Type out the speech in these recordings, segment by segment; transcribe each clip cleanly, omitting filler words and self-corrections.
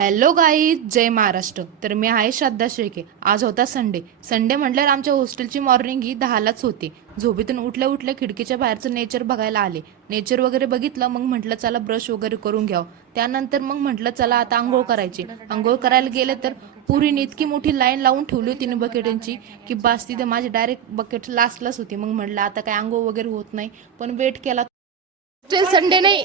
Hello guys, जय महाराष्ट्र. तर मी आहे श्रद्धा शेळके. आज होता संडे. संडे म्हटल्यावर आमच्या हॉस्टेलची मॉर्निंग ही 10लाच होती. झोपेतून उठल्या उठल्या खिडकीच्या बाहेरचं नेचर बघायला आले. नेचर वगैरे बघितलं, मग म्हटलं चला ब्रश वगैरे करून घ्यावं. त्यानंतर मग म्हटलं चला आता आंघोळ करायची. आंघोळ करायला गेले तर पुरीने इतकी मोठी लाईन लावून ठेवली होती बकेटांची की बास, तिथे माझी डायरेक्ट बकेट लास्टलाच होती. मग म्हटलं आता काय आंघोळ वगैरे होत नाही, पण वेट केला. हॉस्टेल संडे नाही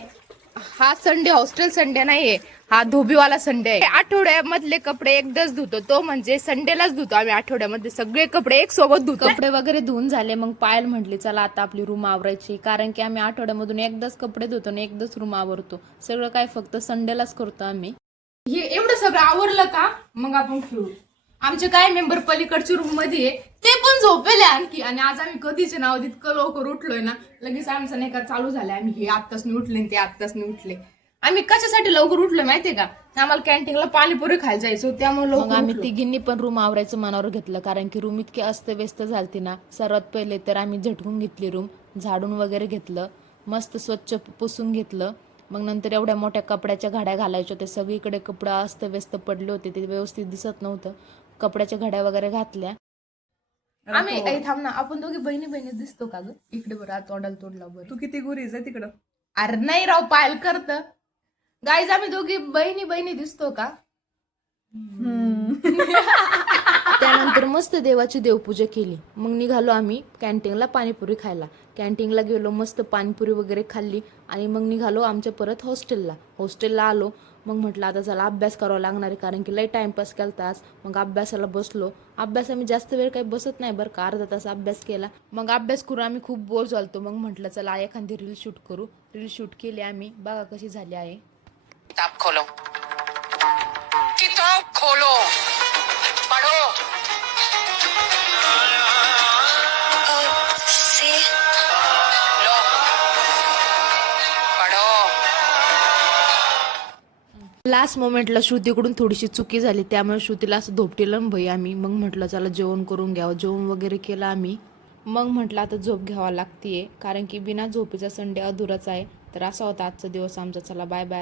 हा, संडे हॉस्टेल संडे नाहीये, हा धोबीवाला संडे आहे. आठवड्यामधले कपडे एकदाच धुतो, तो म्हणजे संडेलाच धुतो आम्ही. आठवड्यामध्ये सगळे कपडे एक सोबत धुतो. कपडे वगैरे धुवून झाले, मग पायल म्हटली चला आता आपली रूम आवरायची, कारण की आम्ही आठवड्यामधून एकदाच कपडे धुतो आणि एकदाच रूम आवरतो. सगळं काय फक्त संडेलाच करतो आम्ही. हे एवढं सगळं आवरलं का मग आपण खेळू. आमचे काय मेंबर पलीकडच्या रूम मध्ये आहे, ते पण झोपेले आणखी. आणि आज आम्ही कधीचे नाव इतकं लवकर उठलोय ना, लगेच आमचं नाही का चालू झालंय. आम्ही हे आत्ताच नाही उठले ते आत्ताच नाही उठले. आम्ही कशासाठी लवकर उठलोय माहितीये का, आम्हाला कॅन्टीनला पाणीपुरी खायला जायचं, त्यामुळे मग आम्ही तिघींनी पण रूम आवरायचं मनावर घेतलं, कारण की रूम इतकी अस्तव्यस्त झालती ना. सर्वात पहिले तर आम्ही झटकून घेतली रूम, झाडून वगैरे घेतलं, मस्त स्वच्छ पुसून घेतलं. मग नंतर एवढ्या मोठ्या कपड्याच्या घड्या घालायच्या होत्या, सगळीकडे कपडे अस्तव्यस्त पडले होते, ते व्यवस्थित दिसत नव्हतं. कपड्याच्या घड्या वगैरे घातल्या आम्ही. थांब ना, आपण दोघी बहिणी बहिणी दिसतो का ग? इकडे बरं, तोंडाला तोडला बरं. तू किती गुरीच आहे तिकडं. अरे नाही राव, पायल करत. गाईज आम्ही दोघी बहिणी बहिणी दिसतो का? त्यानंतर मस्त देवाची देवपूजा केली. मग निघालो आम्ही कॅन्टीनला पाणीपुरी खायला. कॅन्टीनला गेलो, मस्त पाणीपुरी वगैरे खाल्ली आणि मग निघालो आमच्या परत हॉस्टेलला आलो. मग म्हटलं आता चला अभ्यास करावा लागणार आहे, कारण की लई टाइमपास केला आज. मग अभ्यासाला बसलो. अभ्यास आम्ही जास्त वेळ काही बसत नाही बरं का, अर्धा तास अभ्यास केला. मग अभ्यास करून आम्ही खूप बोर झालतो. मग म्हटलं चला एखादी रील शूट करू. रील शूट केली आम्ही, बघा कशी झाली आहे. किताब खोलो, किताब खोलो, पढ़ो. लो, पढ़ो. लास्ट मोमेंटला श्रुतीकडून थोडीशी चुकी झाली, त्यामुळे श्रुतीला असं धोपटेलं भाई आम्ही. मग म्हटलं चला जेवण करून घ्यावं. जेवण वगैरे केलं आम्ही. मग म्हटलं आता झोप घ्यावा लागतीये, कारण की बिना झोपेचा संडे अधुराच आहे. तर असा होता आजचा दिवस आमचा. चला बाय बाय.